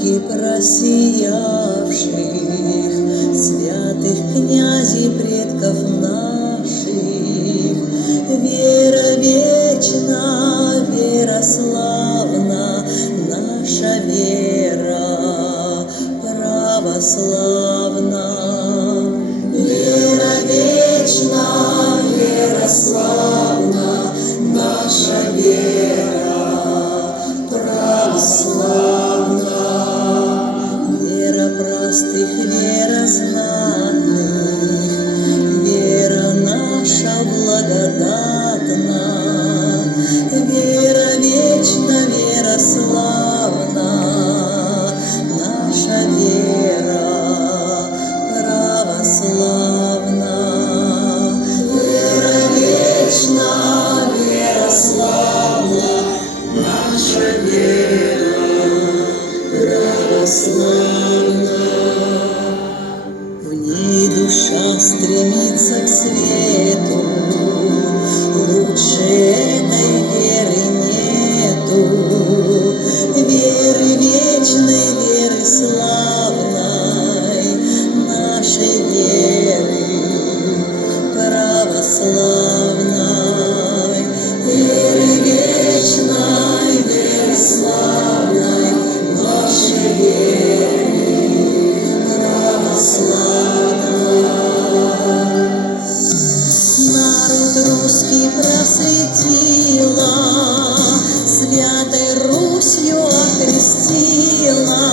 руки просиявших, святых князей предков наших. Вера вечна, вера славна, наша вера православна. Вера вечна, вера славна, наша вера православна. Вера простых, вера знатных, вера наша благодатна. Вера вечна, вера славна, наша вера православна. Вера вечна, вера славна, наша вера православна. В ней душа стремится к свету, лучше этой веры нету. Веры вечной, веры славной, нашей веры православной. Веры вечной, веры славной, нашей веры православной. Народ русский просветила, Святой Русью окрестила.